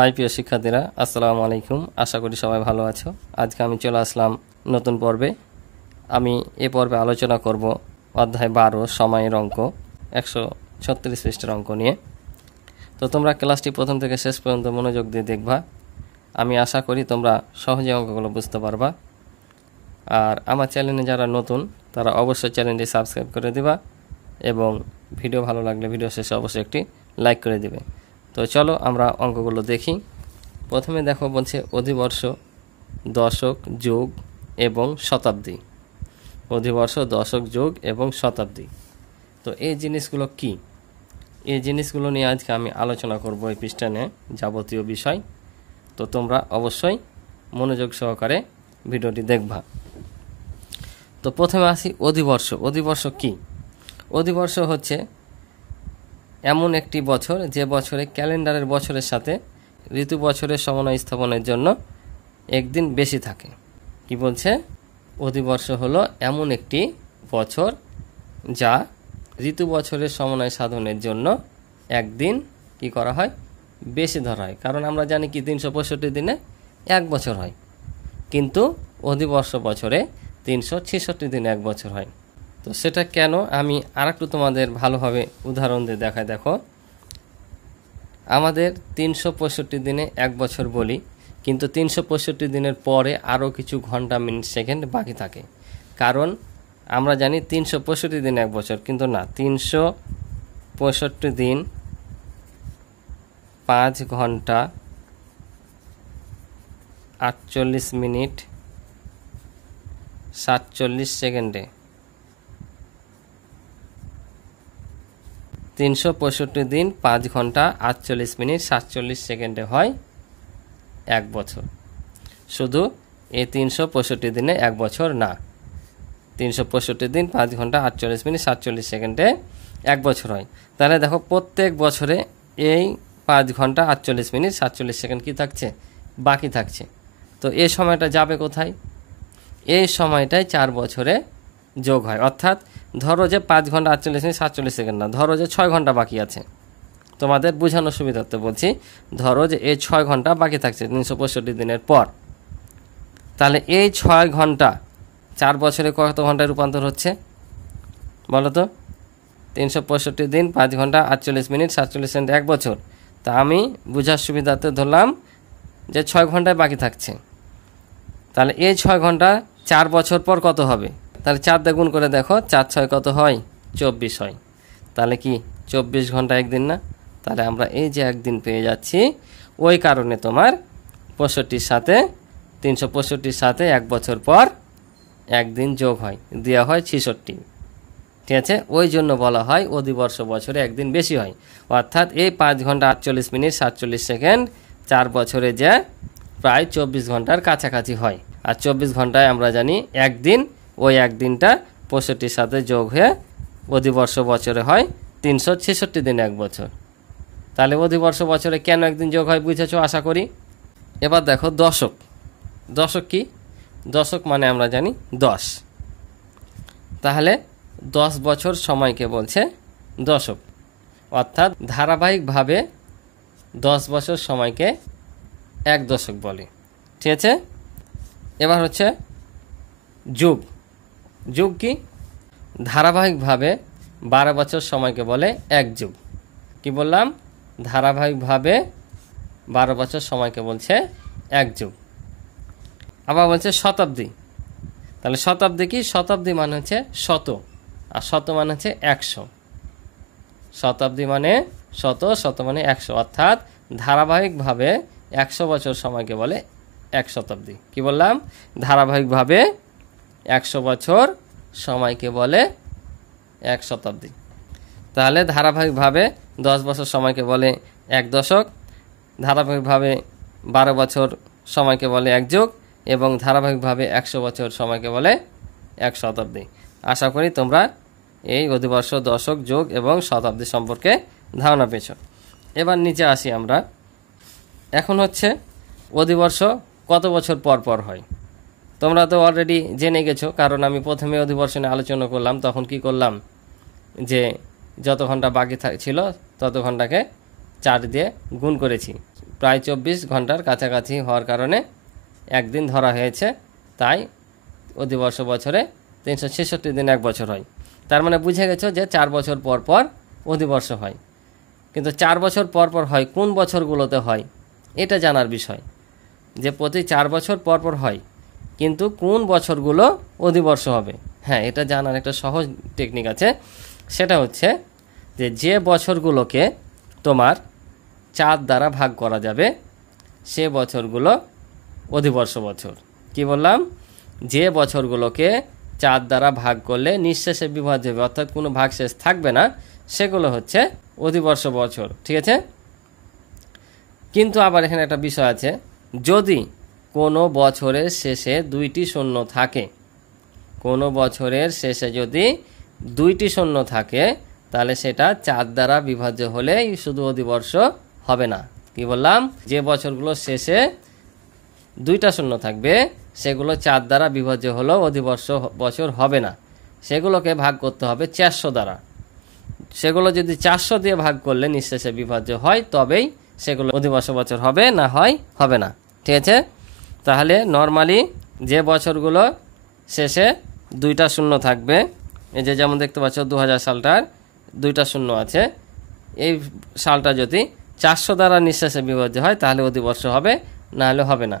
High প্রিয় শিক্ষার্থীরা, আসসালামু আলাইকুম। আশা করি সবাই ভালো আছো। আজকে আমি চলে আসলাম নতুন পর্বে। আমি এ পর্বে আলোচনা করব অধ্যায় 12 সময়ের অঙ্ক 136 পৃষ্ঠার অঙ্ক নিয়ে। তো তোমরা ক্লাসটি প্রথম থেকে শেষ পর্যন্ত মনোযোগ দিয়ে দেখবা। আমি আশা করি তোমরা সহজে অঙ্কগুলো বুঝতে পারবা। আর আমার চ্যানেলে যারা নতুন তারা অবশ্যই চ্যানেলটি সাবস্ক্রাইব করে দিবা এবং ভিডিও ভালো লাগলে ভিডিও শেষে অবশ্যই একটি লাইক করে দিবে। তো চলো আমরা অঙ্কগুলো দেখি। প্রথমে দেখো, বলছে অধিবর্ষ, দশক, যুগ এবং শতাব্দী। অধিবর্ষ, দশক, যুগ এবং শতাব্দী। তো এই জিনিসগুলো কি? এই জিনিসগুলো নিয়ে আজকে আমি আলোচনা করব এই পৃষ্ঠানে যাবতীয় বিষয়। তো তোমরা অবশ্যই মনোযোগ সহকারে ভিডিওটি দেখবা। তো প্রথমে আসি অধিবর্ষ। অধিবর্ষ কি? অধিবর্ষ হচ্ছে এমন একটি বছর যে বছরে ক্যালেন্ডারের বছরের সাথে ঋতু বছরের সমন্বয় স্থাপনের জন্য একদিন বেশি থাকে। কি বলছে? অধিবর্ষ হলো এমন একটি বছর যা ঋতু বছরের সমন্বয় সাধনের জন্য একদিন কি করা হয়? বেশি ধরা হয়। কারণ আমরা জানি কি 365 দিনে এক বছর হয়, কিন্তু অধিবর্ষ বছরে 366 দিনে এক বছর হয়। তো সেটা কেন আমি আরেকটু তোমাদের ভালোভাবে উদাহরণ দিয়ে দেখাই। দেখো, আমাদের 365 দিনে এক বছর বলি, কিন্তু 365 দিনের পরে আরও কিছু ঘন্টা, মিনিট, সেকেন্ড বাকি থাকে। কারণ আমরা জানি 365 দিন এক বছর, কিন্তু না, 365 দিন 5 ঘন্টা 48 মিনিট 47 সেকেন্ডে 365 দিন 5 ঘন্টা 48 মিনিট 47 সেকেন্ডে হয় এক বছর। শুধু এই 365 দিনে এক বছর না, 365 দিন 5 ঘন্টা 48 মিনিট 47 সেকেন্ডে এক বছর হয়। তাহলে দেখো, প্রত্যেক বছরে এই 5 ঘন্টা 48 মিনিট 47 সেকেন্ড কি থাকছে? বাকি থাকছে। তো এই সময়টা যাবে কোথায়? এই সময়টাই 4 বছরে যোগ হয়। অর্থাৎ ধরো যে 5 ঘন্টা 48 মিনিট 47 সেকেন্ড না, ধরো যে 6 ঘন্টা বাকি আছে। তোমাদের বোঝানোর সুবিধার্থে বলছি, ধরো যে এই 6 ঘন্টা বাকি থাকছে 365 দিনের পর। তাহলে এই 6 ঘন্টা 4 বছরে কত ঘন্টায় রূপান্তর হচ্ছে বলো তো? 365 দিন 5 ঘন্টা 48 মিনিট 47 সেকেন্ড এক বছর। তা আমি বোঝার সুবিধার্থে ধরলাম যে 6 ঘন্টায় বাকি থাকছে। তাহলে এই 6 ঘন্টা 4 বছর পর কত হবে? তাহলে 4 দিয়ে গুণ করে দেখো, 4 6 কত হয়? 24 হয়। তাহলে কি 24 ঘন্টা একদিন না? তাহলে আমরা এই যে একদিন পেয়ে যাচ্ছি, ওই কারণে তোমার 65 সাথে 365 সাথে এক বছর পর একদিন যোগ হয়, দেওয়া হয় 66। ঠিক আছে? ওই জন্য বলা হয় অধিবর্ষ বছরে একদিন বেশি হয়। অর্থাৎ এই 5 ঘন্টা 48 মিনিট 47 সেকেন্ড 4 বছরে যে প্রায় 24 ঘন্টার কাছাকাছি হয়। আর 24 ঘন্টায় আমরা জানি একদিন, ওই একদিনটা 65 সাথে যোগ হয়ে অধিবর্ষ বছরে হয় 366 দিন এক বছর। তাহলে অধিবর্ষ বছরে কেন একদিন যোগ হয় বুঝেছো আশা করি। এবার দেখো দশক। দশক কি? দশক মানে আমরা জানি 10। তাহলে 10 বছর সময়কে বলছে দশক। অর্থাৎ ধারাবাহিকভাবে 10 বছর সময়কে এক দশক বলে। ঠিক আছে? এবার হচ্ছে যুগ। যুগ কি? ধারাবাহিকভাবে 12 বছর সময়কে বলে এক যুগ। কি বললাম? ধারাবাহিকভাবে 12 বছর সময়কে বলছে এক যুগ। আবার বলছে শতাব্দী। তাহলে শতাব্দী কি? শতাব্দী মানে হচ্ছে শত, আর শত মানে হচ্ছে 100। শতাব্দী মানে শত, শত মানে 100। অর্থাৎ ধারাবাহিকভাবে 100 বছর সময়কে বলে এক শতাব্দী। কি বললাম? ধারাবাহিকভাবে 100 বছর সময়কে বলে এক শতাব্দী। তাহলে ধারাবাহিকভাবে 10 বছর সময়কে বলে এক দশক, ধারাবাহিকভাবে 12 বছর সময়কে বলে এক যুগ, এবং ধারাবাহিকভাবে 100 বছর সময়কে বলে এক শতাব্দী। আশা করি তোমরা এই অধিবর্ষ, দশক, যুগ এবং শতাব্দী সম্পর্কে ধারণা পেয়েছ। এবার নিচে আসি আমরা। এখন হচ্ছে অধিবর্ষ কত বছর পর পর হয়? তোমরা তো অলরেডি জেনে গেছো, কারণ আমি প্রথমে অধিবর্ষ নিয়ে আলোচনা করলাম। তখন কি করলাম? যে যত ঘন্টা বাকি ছিল তত ঘন্টাকে 4 দিয়ে গুণ করেছি। প্রায় 24 ঘন্টার কাছাকাছি হওয়ার কারণে একদিন ধরা হয়েছে, তাই অধিবর্ষ বছরে 366 দিন এক বছর হয়। তার মানে বুঝে গেছো যে 4 বছর পর পর অধিবর্ষ হয়। কিন্তু 4 বছর পর পর হয় কোন বছরগুলোতে হয় এটা জানার বিষয়, যে প্রতি 4 বছর পর পর হয়, কিন্তু কোন বছরগুলো অধিবর্ষ হবে। হ্যাঁ, এটা জানার একটা সহজ টেকনিক আছে, সেটা হচ্ছে যে বছরগুলোকে তোমার 4 দ্বারা ভাগ করা যাবে সে বছরগুলো অধিবর্ষ বছর। কি বললাম? যে বছরগুলোকে 4 দ্বারা ভাগ করলে নিঃশেষে বিভাজ্য হবে, অর্থাৎ কোনো ভাগশেষ থাকবে না, সেগুলো হচ্ছে অধিবর্ষ বছর। ঠিক আছে? কিন্তু আবার এখানে একটা বিষয় আছে, যদি কোনো বছরের শেষে 2টি শূন্য থাকে, কোনো বছরের শেষে যদি 2টি শূন্য থাকে, তাহলে সেটা 4 দ্বারা বিভাজ্য হলেই শুধু অধিবর্ষ হবে না। কি বললাম? যে বছরগুলো শেষে 2টা শূন্য থাকবে সেগুলো 4 দ্বারা বিভাজ্য হলেও অধিবর্ষ বছর হবে না, সেগুলোকে ভাগ করতে হবে 400 দ্বারা। সেগুলো যদি 400 দিয়ে ভাগ করলে নিঃশেষে বিভাজ্য হয়, তবেই সেগুলো অধিবর্ষ বছর হবে, না হয় হবে না। ঠিক আছে? তাহলে নর্মালি যে বছরগুলো শেষে 2টা শূন্য থাকবে, এই যে যেমন দেখতে পাচ্ছ 2000 সালটার 2টা শূন্য আছে, এই সালটা যদি 400 দ্বারা নিঃশেষে বিভাজ্য হয় তাহলে অধিবর্ষ হবে, না হলে হবে না।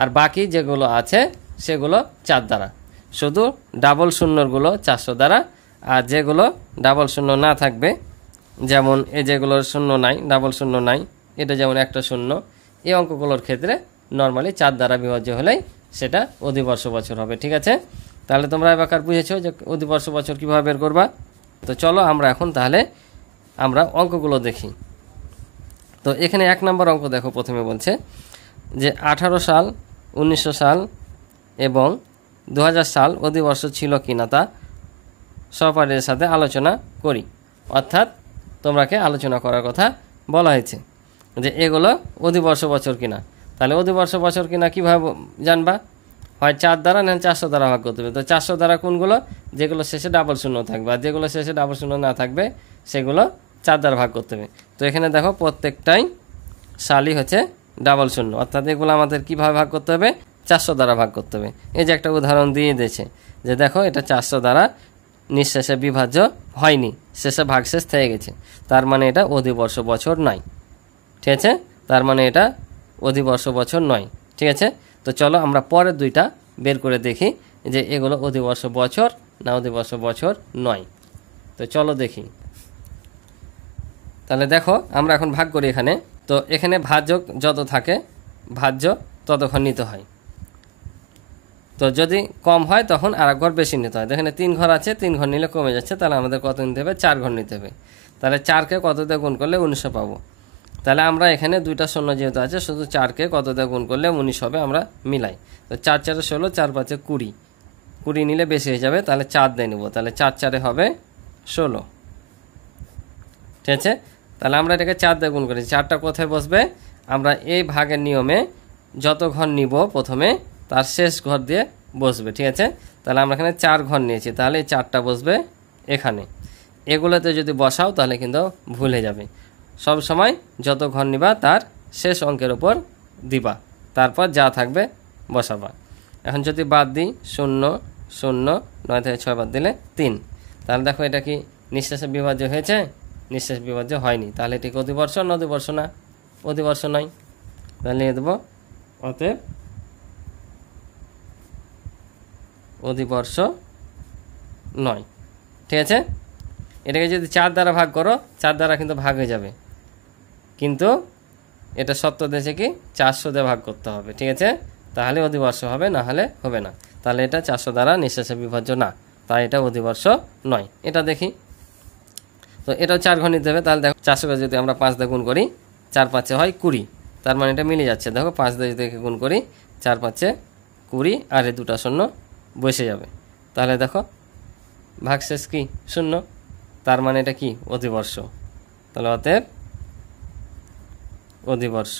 আর বাকি যেগুলো আছে সেগুলো 4 দ্বারা, শুধু ডাবল শূন্যগুলো 400 দ্বারা, আর যেগুলো ডাবল শূন্য না থাকবে, যেমন এই যেগুলোর শূন্য নাই, ডাবল শূন্য নাই, এটা যেমন একটা শূন্য, এই অঙ্কগুলোর ক্ষেত্রে নর্মালি 4 দ্বারা বিভাজ্য হলেই সেটা অধিবর্ষ বছর হবে। ঠিক আছে? তাহলে তোমরা এবার বুঝেছো যে অধিবর্ষ বছর কীভাবে বের করবা। তো চলো আমরা এখন তাহলে আমরা অঙ্কগুলো দেখি। তো এখানে 1 নম্বর অঙ্ক দেখো, প্রথমে বলছে যে 18 সাল, 1900 সাল এবং 2000 সাল অধিবর্ষ ছিল কিনা তা সহপাঠীদের সাথে আলোচনা করি। অর্থাৎ তোমরাকে আলোচনা করার কথা বলা হয়েছে যে এগুলো অধিবর্ষ বছর কিনা। তাহলে অধিবর্ষ বছর কিনা কীভাবে জানবা? হয় 4 দ্বারা, না 400 দ্বারা ভাগ করতে হবে। তো 400 দ্বারা কোনগুলো? যেগুলো শেষে ডাবল শূন্য থাকবে, আর যেগুলো শেষে ডাবল শূন্য না থাকবে সেগুলো 4 দ্বারা ভাগ করতে হবে। তো এখানে দেখো প্রত্যেকটাই সালই হচ্ছে ডাবল শূন্য, অর্থাৎ এগুলো আমাদের কীভাবে ভাগ করতে হবে? 400 দ্বারা ভাগ করতে হবে। এই যে একটা উদাহরণ দিয়ে দিয়েছে যে দেখো এটা 400 দ্বারা নিঃশেষে বিভাজ্য হয়নি, শেষে ভাগশেষ থেকে গেছে, তার মানে এটা অধিবর্ষ বছর নয়। ঠিক আছে? তার মানে এটা অধিবর্ষ বছর নয়। ঠিক আছে? তো চলো আমরা পরের দুইটা বের করে দেখি যে এগুলো অধিবর্ষ বছর না অধিবর্ষ বছর নয়। তো চলো দেখি। তাহলে দেখো আমরা এখন ভাগ করি এখানে। তো এখানে ভাজক যত থাকে ভাজ্য ততক্ষণ নিতে হয়। তো যদি কম হয় তখন আর এক ঘর বেশি নিতে হয়। এখানে 3 ঘর আছে, 3 ঘর নিলে কমে যাচ্ছে, তাহলে আমাদের কত নিতে হবে? 4 ঘর নিতে হবে। তাহলে 4কে কত দিয়ে গুণ করলে 1900 পাবো। তাহলে আমরা এখানে 2টা শূন্য যেহেতু আছে, শুধু 4কে কত দিয়ে গুণ করলে 19 হবে, আমরা মিলাই। তো 4 4 16, 4 5 20, 20 নিলে বেশি হয়ে যাবে, তাহলে 4 দিয়ে নেব। তাহলে 4 4 হবে 16। ঠিক আছে? তাহলে আমরা এটাকে 4 দিয়ে গুণ করি। 4টা কোথায় বসবে? আমরা এই ভাগের নিয়মে যত ঘর নিব প্রথমে তার শেষ ঘর দিয়ে বসবে। ঠিক আছে? তাহলে আমরা এখানে 4 ঘর নিয়েছি, তাহলে এই 4টা বসবে এখানে। এগুলোতে যদি বসাও তাহলে কিন্তু ভুল হয়ে যাবে। সব সময় যত ঘর নিবা তার শেষ অঙ্কের উপর দিবা, তারপর যা থাকবে বসাবা। এখন যদি বাদ দিই 0 0, 9 থেকে 6 বাদ দিলে 3, তাহলে দেখো এটা কি নিঃশেষে বিভাজ্য হয়েছে? নিঃশেষ বিভাজ্য হয়নি। তাহলে এটি অধিবর্ষ না অধিবর্ষ না? অধিবর্ষ নয়। তাহলে নিয়ে দেবো অতএব অধিবর্ষ নয়। ঠিক আছে? এটাকে যদি 4 দ্বারা ভাগ করো, 4 দ্বারা কিন্তু ভাগ হয়ে যাবে, কিন্তু এটা সত্য দেশে কি 400 দিয়ে ভাগ করতে হবে। ঠিক আছে? তাহলে অধিবর্ষ হবে, না হলে হবে না। তাহলে এটা 400 দ্বারা নিঃশেষে বিভাজ্য না, তাই এটা অধিবর্ষ নয়। এটা দেখি। তো এটাও 4 ঘর নিতে হবে। তাহলে দেখো 400কে যদি আমরা 5 দিয়ে গুণ করি, 4 5 হয় 20, তার মানে এটা মিলে যাচ্ছে। দেখো 5 দিয়ে যদি গুণ করি, 4 5 20, আর এই 2টা শূন্য বসে যাবে। তাহলে দেখো ভাগশেষ কি? 0, তার মানে এটা কি? অধিবর্ষ। তাহলে অতএব অধিবর্ষ।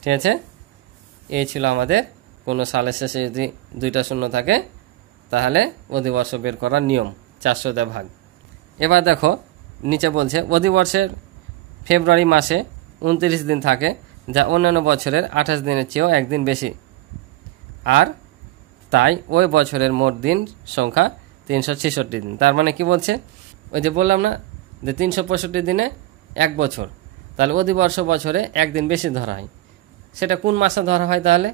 ঠিক আছে? এই ছিল আমাদের কোনো সালের শেষে যদি 2টা শূন্য থাকে তাহলে অধিবর্ষ বের করার নিয়ম, 400 দিয়ে ভাগ। এবার দেখো নিচে বলছে অধিবর্ষের ফেব্রুয়ারি মাসে 29 দিন থাকে, যা অন্যান্য বছরের 28 দিনের চেয়েও একদিন বেশি। আর তাই ওই বছরের মোট দিন সংখ্যা 366 দিন। তার মানে কি বলছে, ওই যে বললাম না যে 365 দিনে এক বছর, তাহলে অধিবর্ষ বছরে একদিন বেশি ধরা হয়। সেটা কোন মাসে ধরা হয় তাহলে?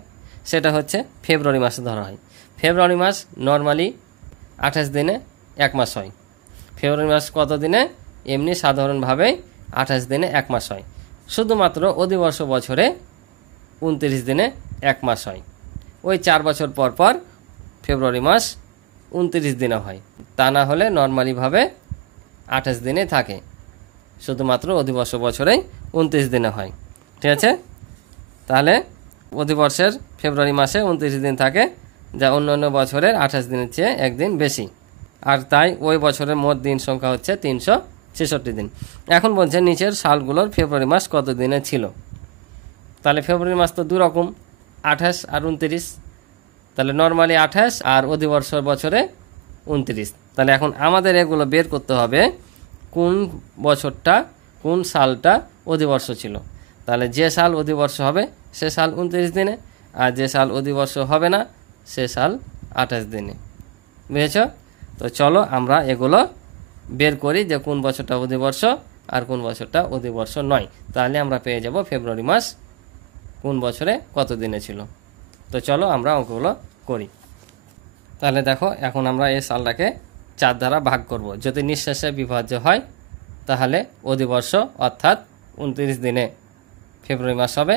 সেটা হচ্ছে ফেব্রুয়ারি মাসে ধরা হয়। ফেব্রুয়ারি মাস নর্মালি 28 দিনে এক মাস হয়। ফেব্রুয়ারি মাস কত দিনে? এমনি সাধারণভাবেই 28 দিনে এক মাস হয়। শুধুমাত্র অধিবর্ষ বছরে 29 দিনে এক মাস হয়। ওই 4 বছর পর পর ফেব্রুয়ারি মাস 29 দিনে হয়। তা না হলে নর্মালিভাবে 28 দিনে থাকে। শুধুমাত্র অধিবর্ষ বছরেই 29 দিনে হয়। ঠিক আছে? তাহলে অধিবর্ষের ফেব্রুয়ারি মাসে 29 দিন থাকে, যা অন্যান্য বছরের 28 দিনের চেয়ে একদিন বেশি। আর তাই ওই বছরের মোট দিন সংখ্যা হচ্ছে 366 দিন। এখন বলছে নিচের সালগুলোর ফেব্রুয়ারি মাস কত দিনে ছিল। তাহলে ফেব্রুয়ারি মাস তো দুরকম, 28 আর 29। তাহলে নর্মালি 28 আর অধিবর্ষ বছরে 29। তাহলে এখন আমাদের এগুলো বের করতে হবে কোন বছরটা, কোন সালটা অধিবর্ষ ছিল। তাহলে যে সাল অধিবর্ষ হবে সে সাল 29 দিনে, আর যে সাল অধিবর্ষ হবে না সে সাল 28 দিনে। বুঝেছ? তো চলো আমরা এগুলো বের করি যে কোন বছরটা অধিবর্ষ আর কোন বছরটা অধিবর্ষ নয়। তাহলে আমরা পেয়ে যাব ফেব্রুয়ারি মাস কোন বছরে কত দিনে ছিল। তো চলো আমরা অঙ্কগুলো করি। তাহলে দেখো, এখন আমরা এই সালটাকে 4 দ্বারা ভাগ করব। যদি নিঃশেষে বিভাজ্য হয় তাহলে অধিবর্ষ অর্থাৎ 29 দিনে ফেব্রুয়ারি মাস হবে।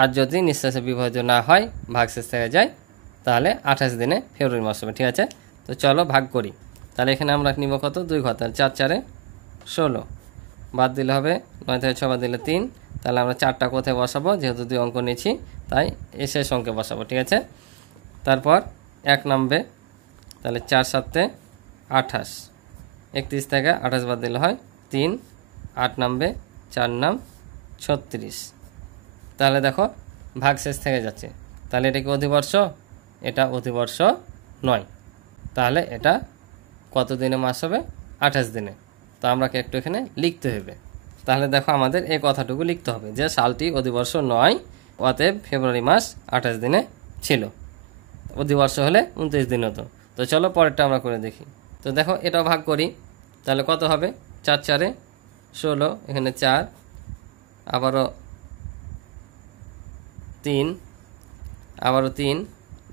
আর যদি নিঃশেষে বিভাজ্য না হয়, ভাগশেষ থেকে যায়, তাহলে 28 দিনে ফেব্রুয়ারি মাস হবে। ঠিক আছে? তো চলো ভাগ করি। তাহলে এখানে আমরা নিব কত? 2 ঘর। তাহলে 4 4 16, বাদ দিলে হবে 9 থেকে 6 বাদ দিলে 3। তাহলে আমরা 4টা কোথায় বসাবো? যেহেতু 2 অঙ্ক নিয়েছি তাই এই শেষ অঙ্কে বসাবো। ঠিক আছে? তারপর 1 নামবে, তাহলে 4 7 28, 31 থেকে 28 বাদ দিলে হয় 3। 8 নামবে, 4 নাম 36। তাহলে দেখো ভাগশেষ থেকে যাচ্ছে। তাহলে এটা কি অধিবর্ষ? এটা অধিবর্ষ নয়। তাহলে এটা কত দিনে মাস হবে? 28 দিনে। তো আমাকে একটু এখানে লিখতে হবে। তাহলে দেখো আমাদের এই কথাটুকু লিখতে হবে যে সালটি অধিবর্ষ নয়, অতএব ফেব্রুয়ারি মাস 28 দিনে ছিল। অধিবর্ষ হলে 29 দিন হতো। তো চলো পরেরটা আমরা করে দেখি। তো দেখো এটাও ভাগ করি। তাহলে কত হবে? 4 4 16, এখানে 4, আবারও 3, আবারও 3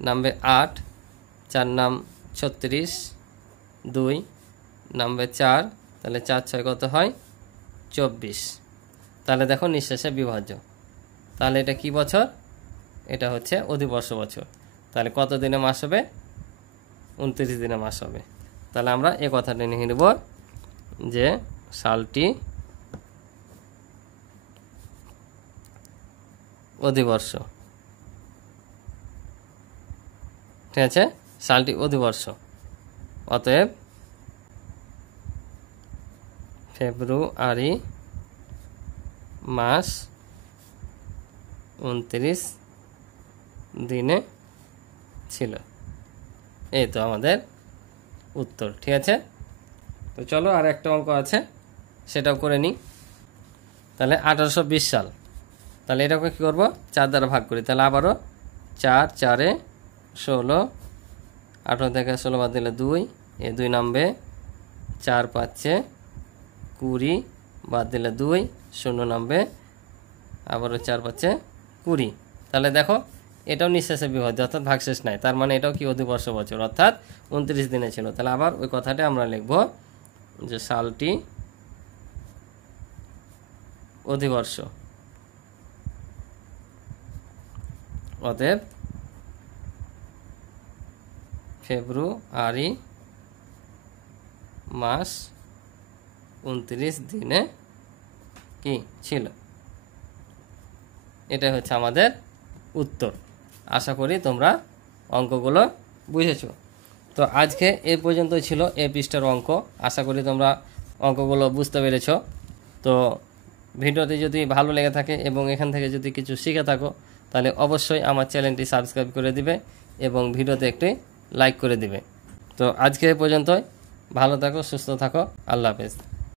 নামবে 8, 4 নাম 36, 2 নামবে 4, তাহলে 4 6 কত হয়? 24। তাহলে দেখো নিঃশেষে বিভাজ্য। তাহলে এটা কি বছর? এটা হচ্ছে অধিবর্ষ বছর। তাহলে কত দিনে মাস হবে? 29 দিনে মাস হবে। তাহলে আমরা এই কথাটা নিয়ে নেব যে সালটি অধিবর্ষ। ঠিক আছে? সালটি অধিবর্ষ, অতএব ফেব্রুয়ারি মাস 29 দিনে ছিল। এই তো আমাদের উত্তর। ঠিক আছে? তো চলো আর একটা অঙ্ক আছে, সেটাও করে নিই। তাহলে 1820 সাল। তাহলে এটাকে কী করবো? 4 দ্বারা ভাগ করি। তাহলে আবারও 4 4 16, 18 থেকে 16 বাদ দিলে 2, এই 2 নামবে, 4 5 20, বাদ দিলে 2, 0 নামবে, আবারও 4 5 20। তাহলে দেখো এটাও নিঃশেষে বিভাজ্য, অর্থাৎ ভাগশেষ নাই। তার মানে এটাও কি অধিবর্ষ বছর, অর্থাৎ 29 দিনে ছিল। তাহলে আবার ওই কথাটা আমরা লিখব যে সালটি অধিবর্ষ, অতএব ফেব্রুয়ারি মাস 29 দিনে কি ছিল। এটা হচ্ছে আমাদের উত্তর। আশা করি তোমরা অঙ্কগুলো বুঝেছো। তো আজকে এই পর্যন্ত ছিল এই পৃষ্ঠার অঙ্ক। আশা করি তোমরা অঙ্কগুলো বুঝতে পেরেছো। তো ভিডিওটি যদি ভালো লেগে থাকে এবং এখান থেকে যদি কিছু শিখে থাকো তাহলে অবশ্যই আমার চ্যানেলটি সাবস্ক্রাইব করে দিবে এবং ভিডিওতে একটি লাইক করে দিবে। তো আজকে এই পর্যন্তই। ভালো থাকো, সুস্থ থাকো। আল্লাহ হাফেজ।